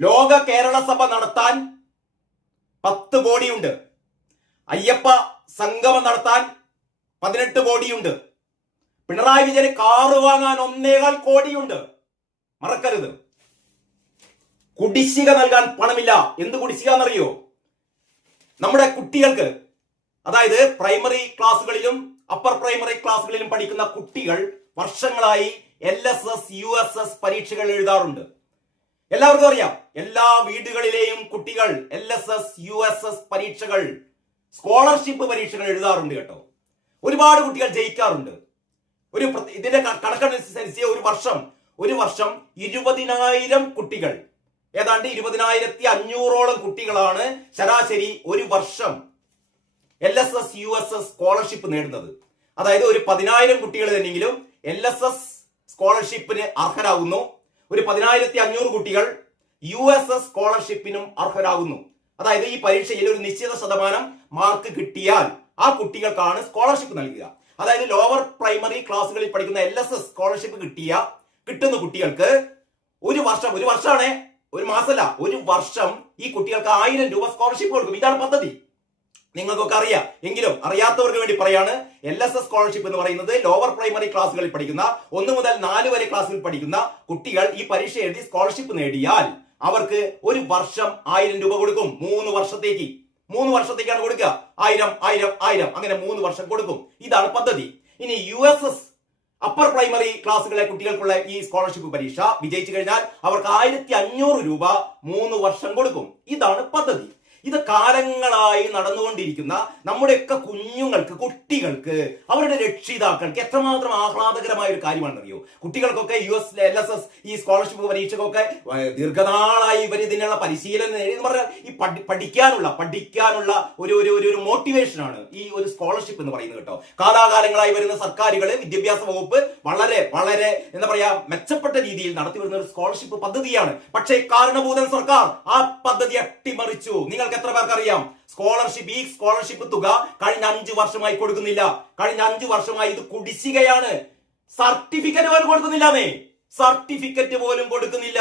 ലോക കേരള സഭ നടത്താൻ 10 കോടിയുണ്ട്. അയ്യപ്പ സംഗമം നടത്താൻ 18 കോടിയുണ്ട്. പിണറായി വിജയന് കാറ് വാങ്ങാൻ 1.25 കോടിയുണ്ട്. മറക്കരുത്. കുടിശ്ശിക നൽകാൻ പണമില്ല. എന്ത് കുടിശ്ശിക എന്നറിയോ? നമ്മുടെ കുട്ടികൾക്ക്, അതായത് പ്രൈമറി ക്ലാസ്സുകളിലും അപ്പർ പ്രൈമറി ക്ലാസ്സുകളിലും പഠിക്കുന്ന കുട്ടികൾ വർഷങ്ങളായി LSS USS പരീക്ഷകൾ എഴുതാറുണ്ട്. എല്ലാവർക്കും അറിയാം, എല്ലാ വീടുകളിലെയും കുട്ടികൾ LSS USS പരീക്ഷകൾ, സ്കോളർഷിപ്പ് പരീക്ഷകൾ എഴുതാറുണ്ട് കേട്ടോ. ഒരുപാട് കുട്ടികൾ ജയിക്കാറുണ്ട്. ഇതിന്റെ കണക്കനുസരിച്ച് ഒരു വർഷം 20,000 കുട്ടികൾ, ഏതാണ്ട് 20,500ഓളം കുട്ടികളാണ് ശരാശരി ഒരു വർഷം LSS USS സ്കോളർഷിപ്പ് നേടുന്നത്. അതായത് ഒരു 10,000 കുട്ടികൾ തന്നെയെങ്കിലും LSS സ്കോളർഷിപ്പിന് അർഹരാകുന്നു. ഒരു 10,500 കുട്ടികൾ USS സ്കോളർഷിപ്പിനും അർഹരാകുന്നു. അതായത് ഈ പരീക്ഷയിൽ ഒരു നിശ്ചിത ശതമാനം മാർക്ക് കിട്ടിയാൽ ആ കുട്ടികൾക്കാണ് സ്കോളർഷിപ്പ് നൽകുക. അതായത് ലോവർ പ്രൈമറി ക്ലാസ്സുകളിൽ പഠിക്കുന്ന LSS സ്കോളർഷിപ്പ് കിട്ടുന്ന കുട്ടികൾക്ക് ഒരു വർഷമാണ്, ഒരു മാസമല്ല, ഒരു വർഷം ഈ കുട്ടികൾക്ക് 1000 രൂപ സ്കോളർഷിപ്പ് കൊടുക്കും. ഇതാണ് പദ്ധതി. നിങ്ങൾക്കൊക്കെ അറിയാം, എങ്കിലും അറിയാത്തവർക്ക് വേണ്ടി പറയാണ്. LSS സ്കോളർഷിപ്പ് എന്ന് പറയുന്നത് ലോവർ പ്രൈമറി ക്ലാസ്സുകളിൽ പഠിക്കുന്ന 1 മുതൽ 4 വരെ ക്ലാസ്സിൽ പഠിക്കുന്ന കുട്ടികൾ ഈ പരീക്ഷ എഴുതി സ്കോളർഷിപ്പ് നേടിയാൽ അവർക്ക് ഒരു വർഷം 1000 രൂപ കൊടുക്കും. 3 വർഷത്തേക്കാണ് കൊടുക്കുക. 1000 അങ്ങനെ 3 വർഷം കൊടുക്കും. ഇതാണ് പദ്ധതി. ഇനി USS അപ്പർ പ്രൈമറി ക്ലാസ്സുകളിലെ കുട്ടികൾക്കുള്ള ഈ സ്കോളർഷിപ്പ് പരീക്ഷ വിജയിച്ചു കഴിഞ്ഞാൽ അവർക്ക് 1,500 രൂപ 3 വർഷം കൊടുക്കും. ഇതാണ് പദ്ധതി. ഇത് കാലങ്ങളായി നടന്നുകൊണ്ടിരിക്കുന്ന നമ്മുടെയൊക്കെ കുട്ടികൾക്ക്, അവരുടെ രക്ഷിതാക്കൾക്ക് എത്രമാത്രം ആഹ്ലാദകരമായ ഒരു കാര്യമാണെന്നറിയോ? കുട്ടികൾക്കൊക്കെ LSS ഈ സ്കോളർഷിപ്പ് പരീക്ഷക്കൊക്കെ ദീർഘനാളായി ഇവർ ഇതിനുള്ള പരിശീലനം എന്ന് പറഞ്ഞാൽ ഈ പഠിക്കാനുള്ള ഒരു മോട്ടിവേഷനാണ് ഈ ഒരു സ്കോളർഷിപ്പ് എന്ന് പറയുന്നത് കേട്ടോ. കാലാകാലങ്ങളായി വരുന്ന സർക്കാരുകള്, വിദ്യാഭ്യാസ വകുപ്പ് വളരെ എന്താ പറയാ മെച്ചപ്പെട്ട രീതിയിൽ നടത്തി വരുന്ന ഒരു സ്കോളർഷിപ്പ് പദ്ധതിയാണ്. പക്ഷേ കാരണഭൂതൻ സർക്കാർ ആ പദ്ധതി അട്ടിമറിച്ചു. നിങ്ങൾക്ക് എത്ര പേർക്ക് അറിയാം? ഈ സ്കോളർഷിപ്പ് തുക കഴിഞ്ഞ 5 വർഷമായി കൊടുക്കുന്നില്ല. കഴിഞ്ഞ 5 വർഷമായി ഇത് കുടിശ്ശികയാണ്. സർട്ടിഫിക്കറ്റ് പോലും കൊടുക്കുന്നില്ല.